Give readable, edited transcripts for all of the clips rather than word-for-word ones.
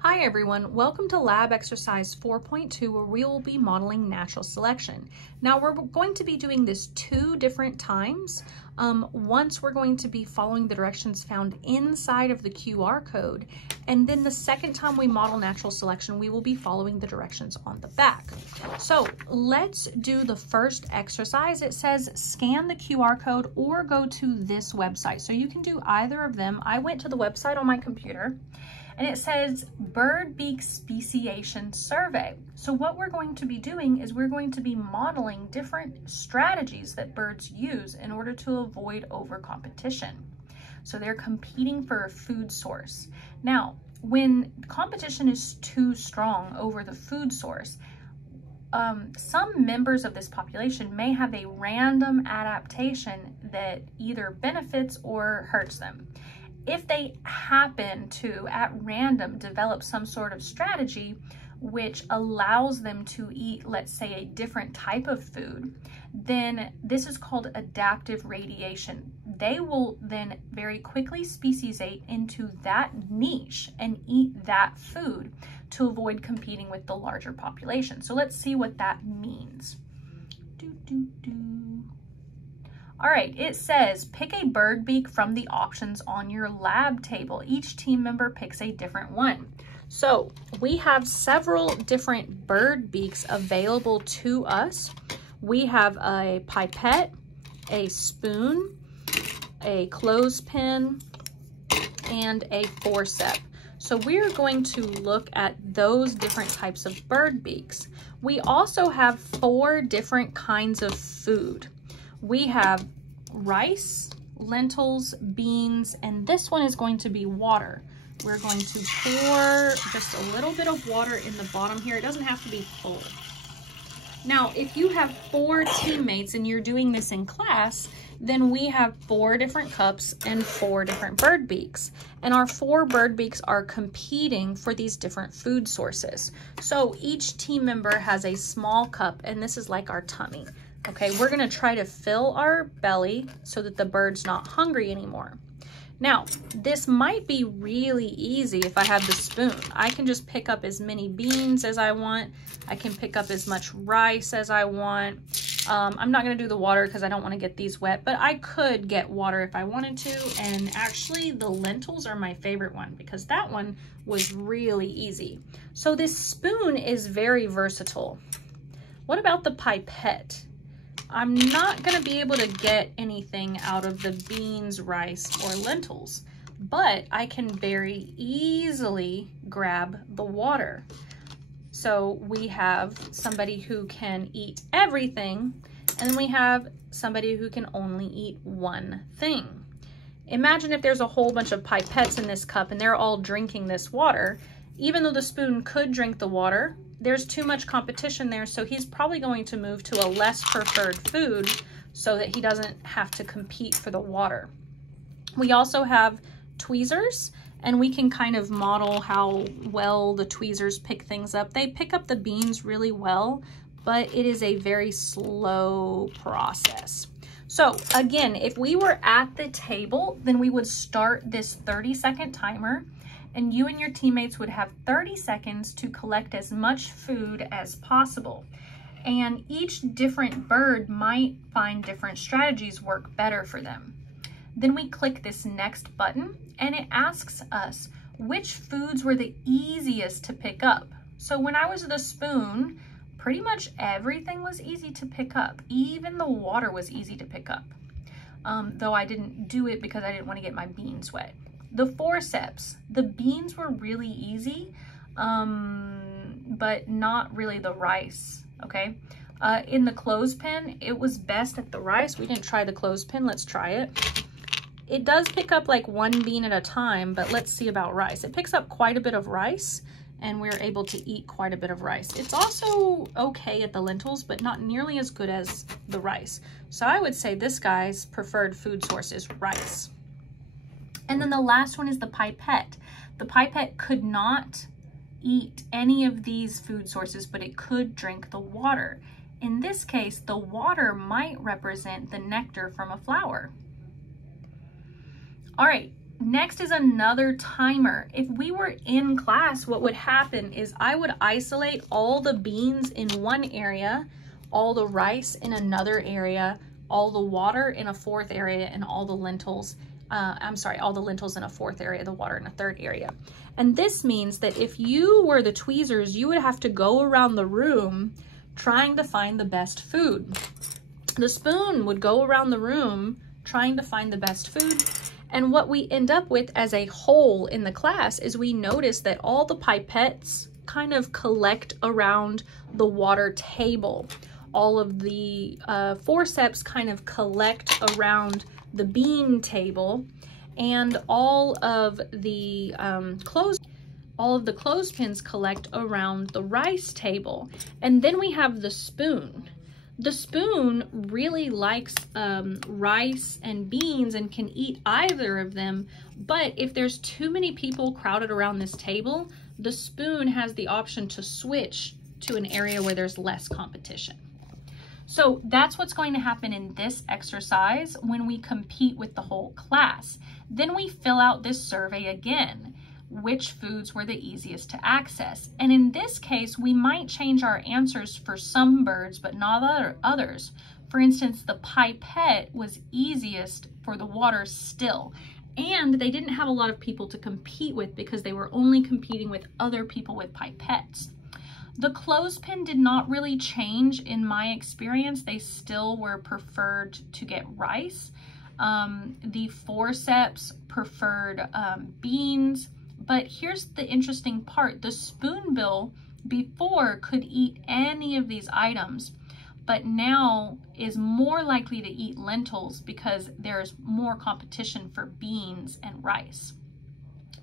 Hi everyone, welcome to lab exercise 4.2 where we will be modeling natural selection. Now we're going to be doing this 2 different times. Once we're going to be following the directions found inside of the QR code, and then the second time we model natural selection we will be following the directions on the back. So let's do the first exercise. It says scan the QR code or go to this website. So you can do either of them. I went to the website on my computer. And it says bird beak speciation survey. So what we're going to be doing is we're going to be modeling different strategies that birds use in order to avoid overcompetition. So they're competing for a food source. Now, when competition is too strong over the food source, some members of this population may have a random adaptation that either benefits or hurts them. If they happen to, at random, develop some sort of strategy which allows them to eat, let's say, a different type of food, then this is called adaptive radiation. They will then very quickly speciesate into that niche and eat that food to avoid competing with the larger population. So let's see what that means. All right, it says pick a bird beak from the options on your lab table. Each team member picks a different one. So we have several different bird beaks available to us. We have a pipette, a spoon, a clothespin, and a forceps. So we're going to look at those different types of bird beaks. We also have 4 different kinds of food. We have rice, lentils, beans, and this one is going to be water. We're going to pour just a little bit of water in the bottom here. It doesn't have to be full. Now, if you have 4 teammates and you're doing this in class, then we have 4 different cups and 4 different bird beaks. And our 4 bird beaks are competing for these different food sources. So each team member has a small cup, and this is like our tummy. Okay, we're gonna try to fill our belly so that the bird's not hungry anymore. Now, this might be really easy if I have the spoon. I can just pick up as many beans as I want. I can pick up as much rice as I want. I'm not gonna do the water because I don't wanna get these wet, but I could get water if I wanted to. And actually the lentils are my favorite one because that one was really easy. So this spoon is very versatile. What about the pipette? I'm not going to be able to get anything out of the beans, rice, or lentils, but I can very easily grab the water. So we have somebody who can eat everything, and we have somebody who can only eat one thing. Imagine if there's a whole bunch of pipettes in this cup and they're all drinking this water. Even though the spoon could drink the water, there's too much competition there, so he's probably going to move to a less preferred food so that he doesn't have to compete for the water. We also have tweezers, and we can kind of model how well the tweezers pick things up. They pick up the beans really well, but it is a very slow process. So again, if we were at the table, then we would start this 30-second timer, and you and your teammates would have 30 seconds to collect as much food as possible. And each different bird might find different strategies work better for them. Then we click this next button, and it asks us which foods were the easiest to pick up. So when I was the spoon, pretty much everything was easy to pick up. Even the water was easy to pick up, though I didn't do it because I didn't want to get my beans wet. The forceps, the beans were really easy, but not really the rice, okay? In the clothespin, it was best at the rice. We didn't try the clothespin, let's try it. It does pick up like 1 bean at a time, but let's see about rice. It picks up quite a bit of rice, and we're able to eat quite a bit of rice. It's also okay at the lentils, but not nearly as good as the rice. So I would say this guy's preferred food source is rice. And then the last one is the pipette. The pipette could not eat any of these food sources, but it could drink the water. In this case, the water might represent the nectar from a flower. All right, Next is another timer. If we were in class, what would happen is I would isolate all the beans in one area, all the rice in another area, all the water in a fourth area, and all the lentils, all the lentils in a fourth area, the water in a third area. And this means that if you were the tweezers, you would have to go around the room trying to find the best food. The spoon would go around the room trying to find the best food. And what we end up with as a whole in the class is we notice that all the pipettes kind of collect around the water table. All of the forceps kind of collect around the bean table, and all of the clothespins collect around the rice table. And then we have the spoon. The spoon really likes rice and beans and can eat either of them, but if there's too many people crowded around this table, the spoon has the option to switch to an area where there's less competition. So that's what's going to happen in this exercise when we compete with the whole class. Then we fill out this survey again. Which foods were the easiest to access? And in this case, we might change our answers for some birds, but not others. For instance, the pipette was easiest for the water still, and they didn't have a lot of people to compete with because they were only competing with other people with pipettes. The clothespin did not really change in my experience. They still were preferred to get rice. The forceps preferred beans. But here's the interesting part. The spoonbill before could eat any of these items, but now is more likely to eat lentils because there's more competition for beans and rice.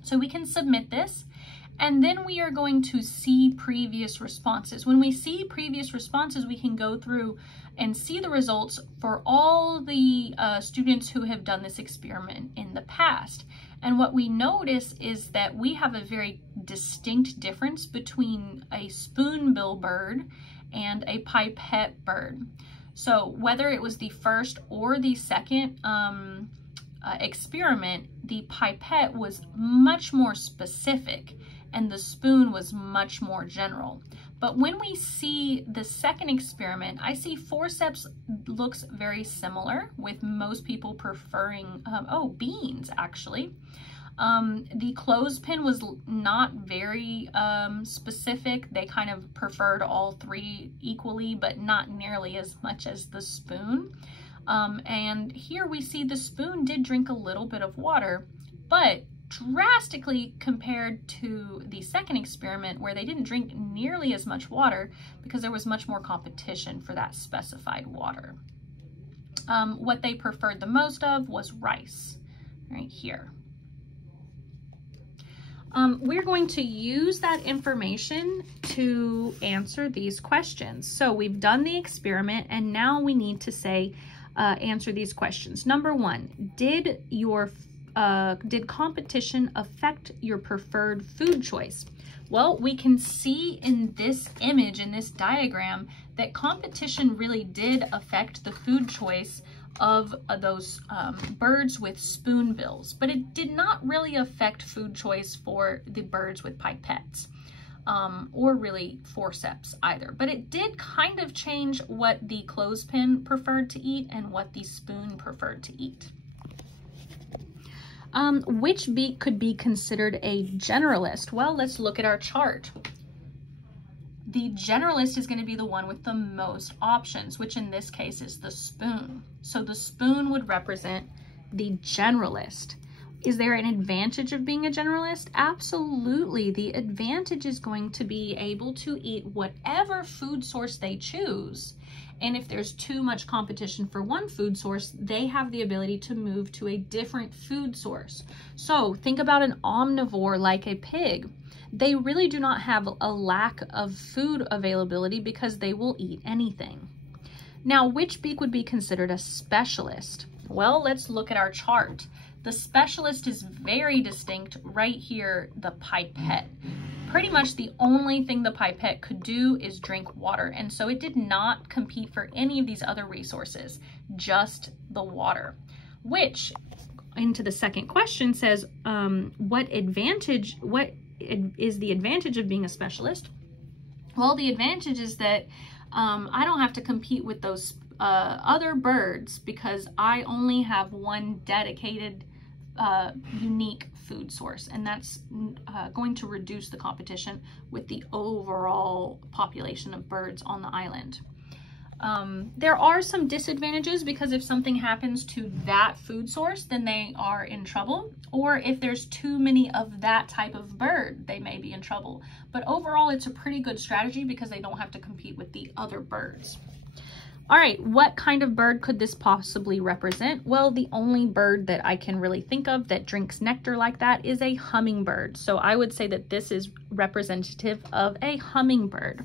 So we can submit this, and then we are going to see previous responses. When we see previous responses, we can go through and see the results for all the students who have done this experiment in the past. And what we notice is that we have a very distinct difference between a spoonbill bird and a pipette bird. So whether it was the first or the second experiment, the pipette was much more specific and the spoon was much more general. But when we see the second experiment, I see forceps looks very similar, with most people preferring, beans actually. The clothespin was not very specific. They kind of preferred all three equally, but not nearly as much as the spoon. And here we see the spoon did drink a little bit of water, but drastically compared to the second experiment where they didn't drink nearly as much water because there was much more competition for that specified water. What they preferred the most of was rice, right here. We're going to use that information to answer these questions. So we've done the experiment and now we need to say, answer these questions. Number one, did competition affect your preferred food choice? Well, we can see in this image, in this diagram, that competition really did affect the food choice of those birds with spoonbills, but it did not really affect food choice for the birds with pipettes, or really forceps either. But it did kind of change what the clothespin preferred to eat and what the spoon preferred to eat. Which beak could be considered a generalist? Well, let's look at our chart. The generalist is going to be the one with the most options, which in this case is the spoon. So the spoon would represent the generalist. Is there an advantage of being a generalist? Absolutely. The advantage is going to be able to eat whatever food source they choose. And if there's too much competition for one food source, they have the ability to move to a different food source. So think about an omnivore like a pig. They really do not have a lack of food availability because they will eat anything. Now, which beak would be considered a specialist? Well, let's look at our chart. The specialist is very distinct right here, the pipette. Pretty much the only thing the pipette could do is drink water, and so it did not compete for any of these other resources, just the water, which into the second question says, what is the advantage of being a specialist? Well, the advantage is that I don't have to compete with those other birds because I only have one dedicated, unique food source, and that's going to reduce the competition with the overall population of birds on the island. There are some disadvantages because if something happens to that food source, then they are in trouble. Or if there's too many of that type of bird, they may be in trouble. But overall, it's a pretty good strategy because they don't have to compete with the other birds. All right, what kind of bird could this possibly represent? Well, the only bird that I can really think of that drinks nectar like that is a hummingbird. So I would say that this is representative of a hummingbird.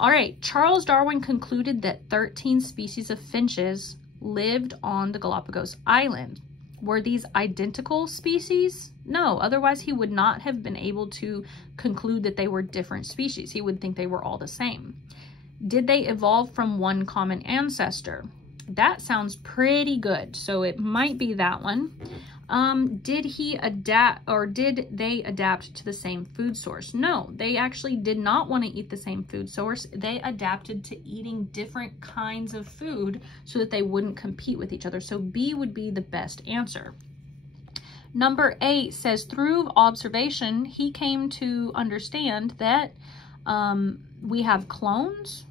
All right, Charles Darwin concluded that 13 species of finches lived on the Galapagos Island. Were these identical species? No, otherwise he would not have been able to conclude that they were different species. He would think they were all the same. Did they evolve from one common ancestor? That sounds pretty good, so it might be that one. Did he adapt, or did they adapt to the same food source? No, they actually did not want to eat the same food source. They adapted to eating different kinds of food so that they wouldn't compete with each other. So B would be the best answer. Number 8 says, through observation, he came to understand that we have clones.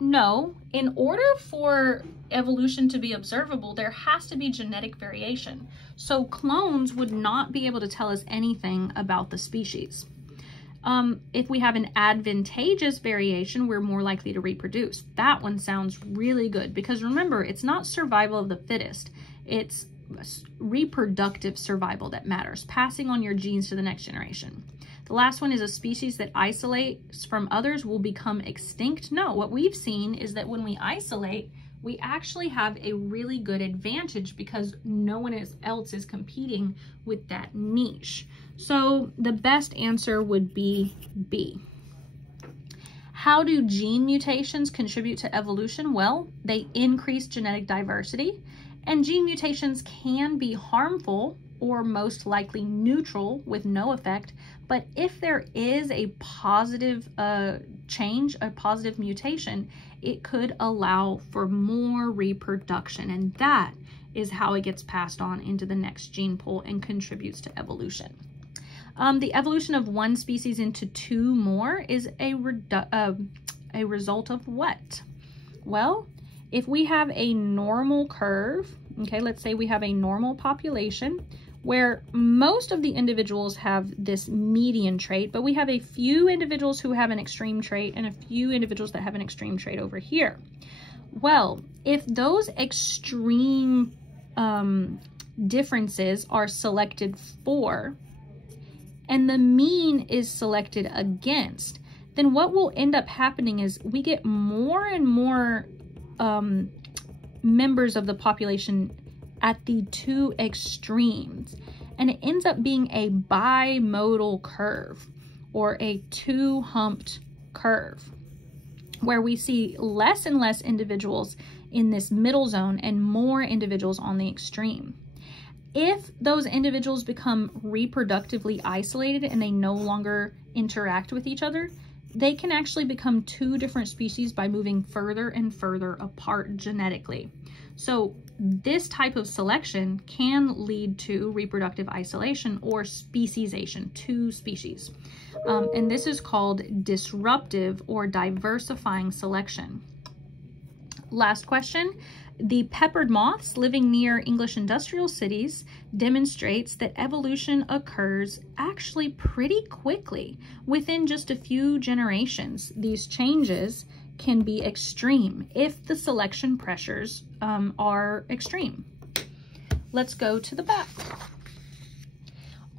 No, in order for evolution to be observable, there has to be genetic variation. So clones would not be able to tell us anything about the species. If we have an advantageous variation, we're more likely to reproduce. That one sounds really good because remember, it's not survival of the fittest. It's reproductive survival that matters, passing on your genes to the next generation. The last one is a species that isolates from others will become extinct. No, what we've seen is that when we isolate, we actually have a really good advantage because no one else is competing with that niche. So the best answer would be B. How do gene mutations contribute to evolution? Well, they increase genetic diversity, and gene mutations can be harmful or most likely neutral with no effect. But if there is a positive change, a positive mutation, it could allow for more reproduction. And that is how it gets passed on into the next gene pool and contributes to evolution. The evolution of one species into two more is a result of what? Well, if we have a normal curve, okay, let's say we have a normal population where most of the individuals have this median trait, but we have a few individuals who have an extreme trait and a few individuals that have an extreme trait over here. Well, if those extreme differences are selected for and the mean is selected against, then what will end up happening is we get more and more members of the population at the two extremes, and it ends up being a bimodal curve or a two-humped curve where we see less and less individuals in this middle zone and more individuals on the extreme. If those individuals become reproductively isolated and they no longer interact with each other, they can actually become two different species by moving further and further apart genetically. So this type of selection can lead to reproductive isolation or speciation, two species. And this is called disruptive or diversifying selection. Last question. The peppered moths living near English industrial cities demonstrates that evolution occurs actually pretty quickly. Within just a few generations, these changes can be extreme if the selection pressures are extreme. Let's go to the back.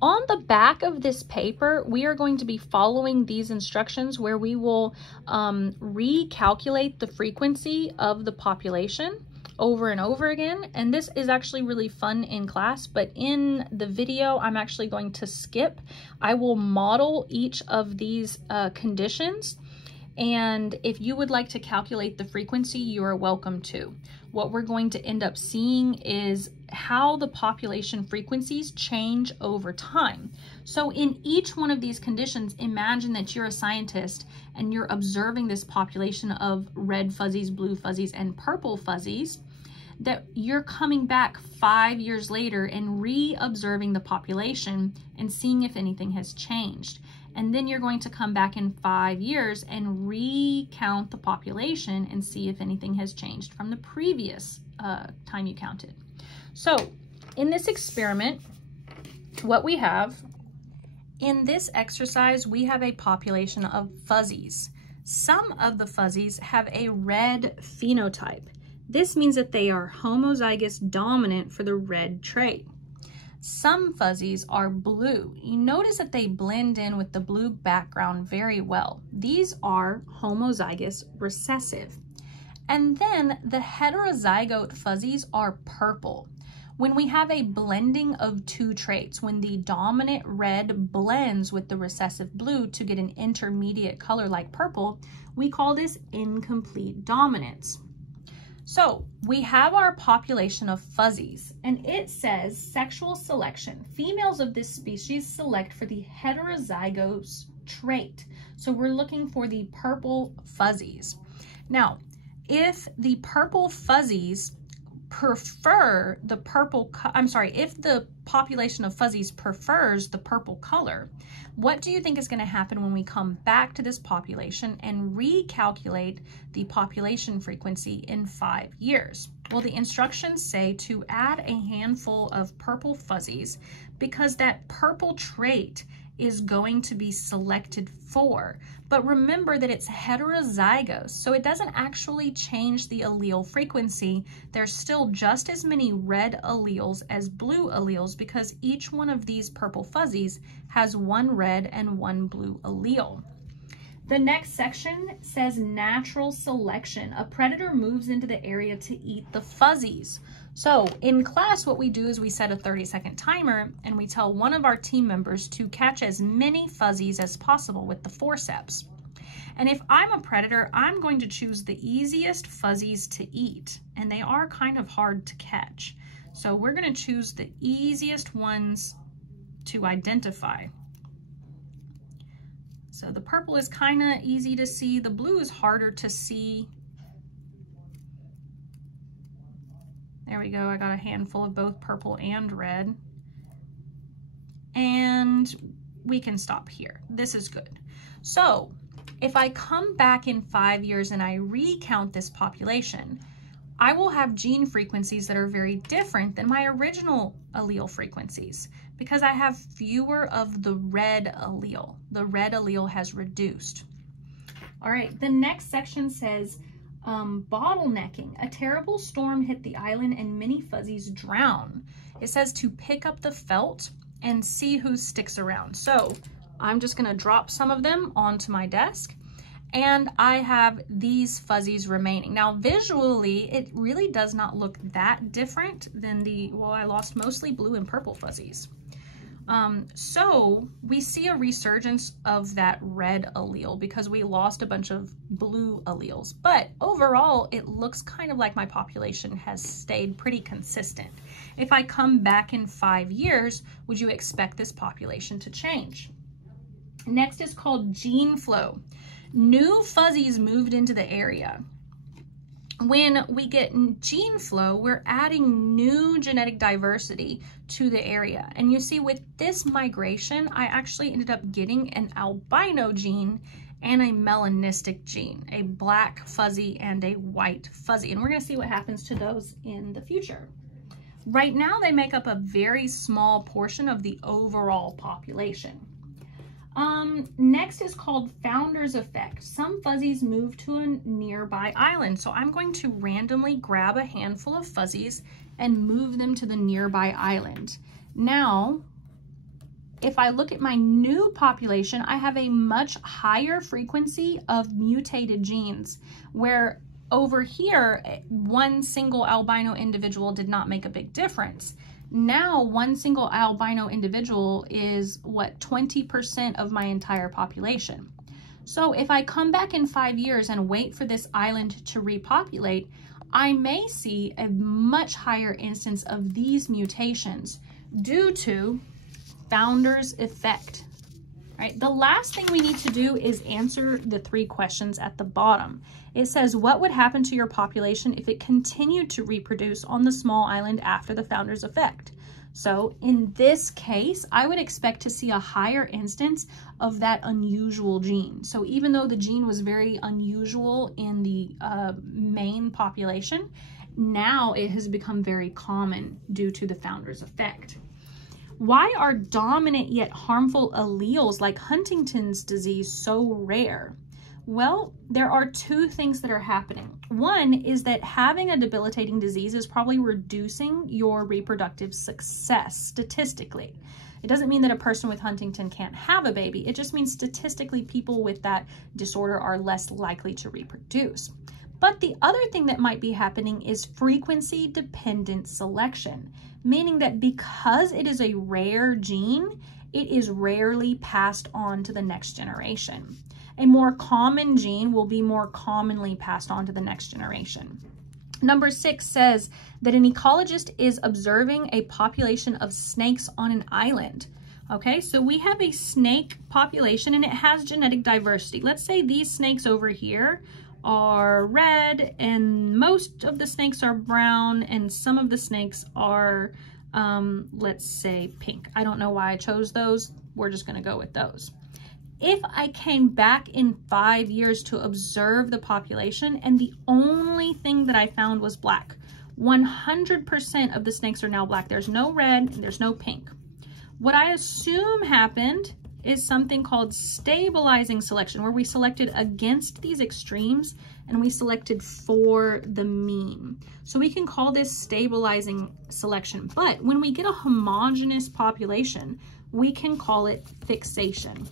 On the back of this paper, we are going to be following these instructions where we will recalculate the frequency of the population over and over again. And this is actually really fun in class, but in the video, I'm actually going to skip. I will model each of these conditions. And if you would like to calculate the frequency, you are welcome to. What we're going to end up seeing is how the population frequencies change over time. So in each one of these conditions, imagine that you're a scientist and you're observing this population of red fuzzies, blue fuzzies, and purple fuzzies, that you're coming back 5 years later and re-observing the population and seeing if anything has changed. And then you're going to come back in 5 years and recount the population and see if anything has changed from the previous time you counted. So in this experiment, what we have in this exercise, we have a population of fuzzies. Some of the fuzzies have a red phenotype. This means that they are homozygous dominant for the red trait. Some fuzzies are blue. You notice that they blend in with the blue background very well. These are homozygous recessive. And then the heterozygote fuzzies are purple. When we have a blending of two traits, when the dominant red blends with the recessive blue to get an intermediate color like purple, we call this incomplete dominance. So we have our population of fuzzies, and it says sexual selection. Females of this species select for the heterozygous trait. So we're looking for the purple fuzzies. Now, if the purple fuzzies prefer the purple, if the population of fuzzies prefers the purple color, what do you think is going to happen when we come back to this population and recalculate the population frequency in 5 years? Well, the instructions say to add a handful of purple fuzzies because that purple trait is going to be selected for. But remember that it's heterozygous, so it doesn't actually change the allele frequency. There's still just as many red alleles as blue alleles because each one of these purple fuzzies has one red and one blue allele. The next section says natural selection. A predator moves into the area to eat the fuzzies. So in class, what we do is we set a 30-second timer and we tell one of our team members to catch as many fuzzies as possible with the forceps. And if I'm a predator, I'm going to choose the easiest fuzzies to eat, and they are kind of hard to catch. So we're going to choose the easiest ones to identify. So the purple is kind of easy to see. The blue is harder to see. There we go. I got a handful of both purple and red. And we can stop here. This is good. So if I come back in 5 years and I recount this population, I will have gene frequencies that are very different than my original allele frequencies because I have fewer of the red allele. The red allele has reduced. All right, the next section says bottlenecking. A terrible storm hit the island and many fuzzies drown. It says to pick up the felt and see who sticks around. So I'm just gonna drop some of them onto my desk, and I have these fuzzies remaining. Now visually, it really does not look that different than I lost mostly blue and purple fuzzies. So we see a resurgence of that red allele because we lost a bunch of blue alleles, but overall it looks kind of like my population has stayed pretty consistent. If I come back in 5 years, would you expect this population to change? Next is called gene flow. New fuzzies moved into the area. When we get gene flow, we're adding new genetic diversity to the area. And you see with this migration, I actually ended up getting an albino gene and a melanistic gene, a black fuzzy and a white fuzzy. And we're gonna see what happens to those in the future. Right now, they make up a very small portion of the overall population. Next is called founder's effect. Some fuzzies move to a nearby island. So I'm going to randomly grab a handful of fuzzies and move them to the nearby island. Now, if I look at my new population, I have a much higher frequency of mutated genes, where over here, one single albino individual did not make a big difference. Now, one single albino individual is, 20% of my entire population. So if I come back in 5 years and wait for this island to repopulate, I may see a much higher instance of these mutations due to founder's effect. Right? The last thing we need to do is answer the 3 questions at the bottom. It says, what would happen to your population if it continued to reproduce on the small island after the founder's effect? So in this case, I would expect to see a higher instance of that unusual gene. So even though the gene was very unusual in the main population, now it has become very common due to the founder's effect. Why are dominant yet harmful alleles like Huntington's disease so rare? Well, there are 2 things that are happening. One is that having a debilitating disease is probably reducing your reproductive success statistically. It doesn't mean that a person with Huntington can't have a baby. It just means statistically people with that disorder are less likely to reproduce. But the other thing that might be happening is frequency-dependent selection, meaning that because it is a rare gene, it is rarely passed on to the next generation. A more common gene will be more commonly passed on to the next generation. Number 6 says that an ecologist is observing a population of snakes on an island. Okay, so we have a snake population and it has genetic diversity. Let's say these snakes over here are red and most of the snakes are brown and some of the snakes are, let's say, pink. I don't know why I chose those. We're just going to go with those. If I came back in 5 years to observe the population and the only thing that I found was black, 100% of the snakes are now black. There's no red and there's no pink. What I assume happened is something called stabilizing selection, where we selected against these extremes and we selected for the mean. So we can call this stabilizing selection. But when we get a homogeneous population, we can call it fixation.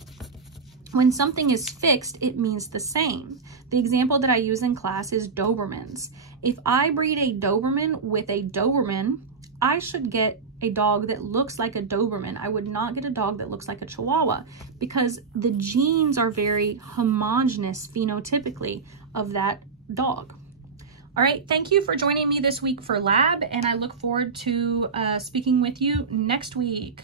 When something is fixed, it means the same. The example that I use in class is Dobermans. If I breed a Doberman with a Doberman, I should get a dog that looks like a Doberman. I would not get a dog that looks like a Chihuahua because the genes are very homogeneous phenotypically of that dog. All right, thank you for joining me this week for lab, and I look forward to speaking with you next week.